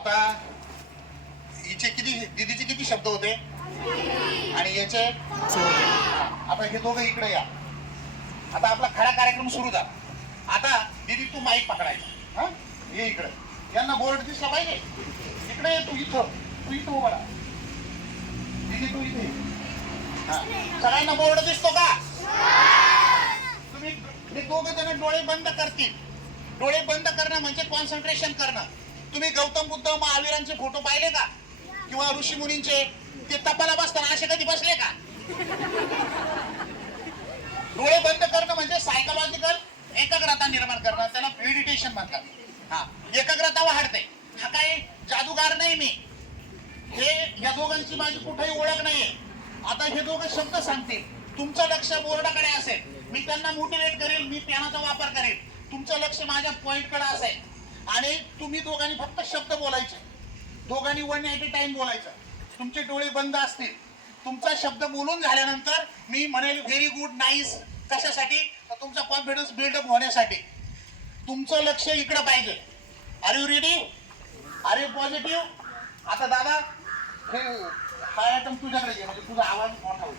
आता हिचे किती दीदीचे किती शब्द होते? आणि याचे? आता हे दोघं इकडे या. आता आपला खरा कार्यक्रम सुरू झाला. आता दीदी तू माईक पकडायचा हा? ये इकडे. यांना बोर्ड दिसला पाहिजे. इकडे ये तू इथं. तू इथं उभा राहा. दीदी तू इथे हा. सगळ्यांना बोर्ड दिसतो का? तुम्ही दोघे जण डोळे बंद करतील. डोळे बंद करणं म्हणजे कॉन्सन्ट्रेशन करणं. तुम्ही गौतम बुद्ध महावीरांचे फोटो पाहिले का? किंवा ऋषी मुनींचे? ते तपाला बसताना असे कधी बसले का? डोळे बंद करणं म्हणजे सायकोलॉजिकल एकाग्रता निर्माण करणं त्याला मेडिटेशन म्हणतात. हा एकाग्रता वाढते. हा काय जादूगार नाही मी. हे या दोघांची माझी कुठेही ओळख नाहीये. आता हे दोघं शब्द सांगतील. तुमचं लक्ष बोर्डाकडे असेल. मी त्यांना मोटिवेट करेल मी पेनाचा वापर करेल. तुमचं लक्ष माझ्या पॉइंटकडे असेल. आणि तुम्ही दोघांनी फक्त शब्द बोलायचे. दोघांनी वन ॲट ए टाइम बोलायचं. तुमचे डोळे बंद असतील. तुमचा शब्द बोलून झाल्यानंतर मी म्हणेल व्हेरी गुड नाईस कशासाठी? तर तुमचा कॉन्फिडन्स बिल्डअप होण्यासाठी. तुमचं लक्ष इकडं पाहिजे. Are you ready are you positive आता दादा हे हा आयटम तुझ्याकडे म्हणजे तुझा आवाज मोठा होईल.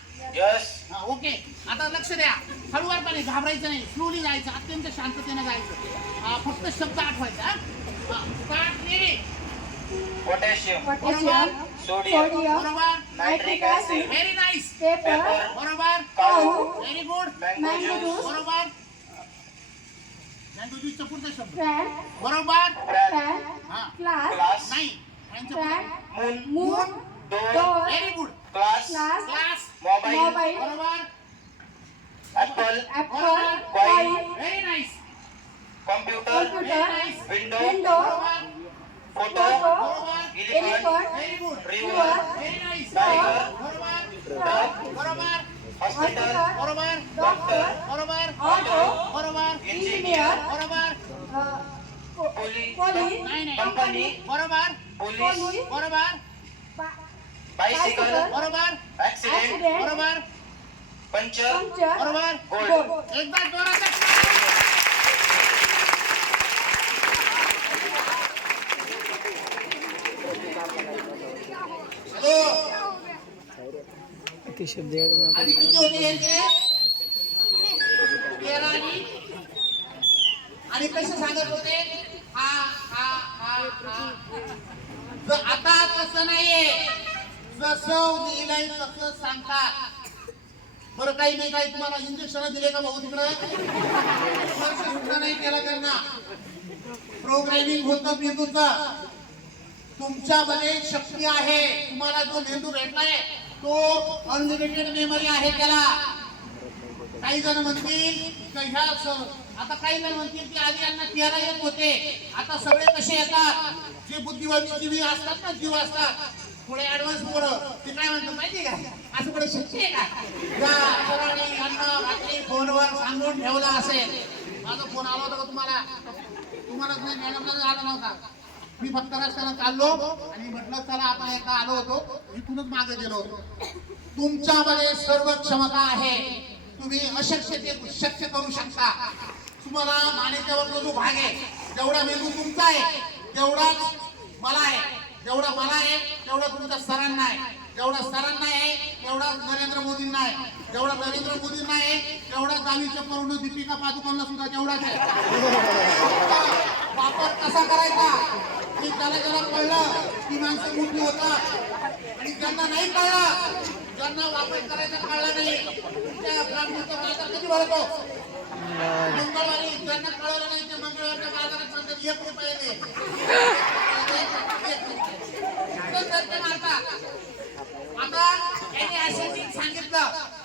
येस ओके आता लक्ष द्या. हळूवारपणे घाबरायचं नाही. स्लोली जायचं. अत्यंत शांततेने जायचं. हा, फक्त शब्द आठवायचा हा. स्टार्ट पोटॅशियम सोडियम बरोबर? नायट्रिक ऍसिड व्हेरी नाईस बरोबर? व्हेरी गुड मँगो ज्यूस बरोबर? पुढचा शब्द. बरोबर? apple, apple, coin, very nice. computer, computer, window, window, photo, elephant, river, tiger, dog, hospital, doctor, auto, engineer, police, company, police, bicycle, accident, बरोबर puncture. बरोबर? Gold gold. एकदा जोरात hello किती शब्द आहे तुम्हाला आधी किती होते यांचे तेरा आणि? आणि कसे सांगत होते? हा हा हा हा. आता तसं नाहीये. जसं लिहिलंय तसं सांगतात. बरं काही नाही काही तुम्हाला इंजेक्शन दिले का भाऊ तिकडं? सुद्धा नाही केला त्यांना. प्रोग्रॅमिंग होतं मेंदूचा. तुमच्यामध्ये शक्ती आहे. तुम्हाला जो मेंदू भेटलाय तो अनलिमिटेड मेमरी आहे त्याला. काही जण म्हणतील ह्या आता काही जण म्हणतील की आधी यांना तेरा येत होते. आता सगळे कसे येतात. जे बुद्धिवादी जीवी असतात ना जीव असतात. थोडे ऍडव्हान्स मुलं ते काय म्हणतात माहिती का? असं कुठे शक्य का? सरांनी यांना रात्री फोनवर सांगून ठेवलं असेल. माझा फोन आला होता का तुम्हाला? तुम्हाला नाही मॅडमला आला नव्हता. मी फक्त रस्त्याला चाललो आणि म्हटलं चला आपण एकदा आलो होतो. इथूनच मागे गेलो होतो. तुमच्यामध्ये सर्व क्षमता आहे. तुम्ही अशक्य ते शक्य करू शकता. तुम्हाला मानेच्यावर जो भाग आहे जेवढा मेंदू तुमचा आहे तेवढाच मला आहे. जेवढा मला तेवढा तुमच्या सरांना आहे. जेवढा सरांना आहे तेवढा नरेंद्र मोदींना आहे. जेवढा नरेंद्र मोदींना आहे तेवढा गावीच्या पौर्ण दीपिका पादुकोणला सुद्धा तेवढाच आहे. वापर कसा करायचा? की त्याला ज्याला कळलं की माणसं मोठी होतात. आणि ज्यांना नाही कळलं ज्यांना वापर करायचा कळला नाही त्या ब्राह्मणाचा बाजार कधी भरतो? मंगळवारी ज्यांना कळलं नाही ते मंगळवारच्या बाजारात म्हणतात एक रुपये आता यांनी सांगितलं.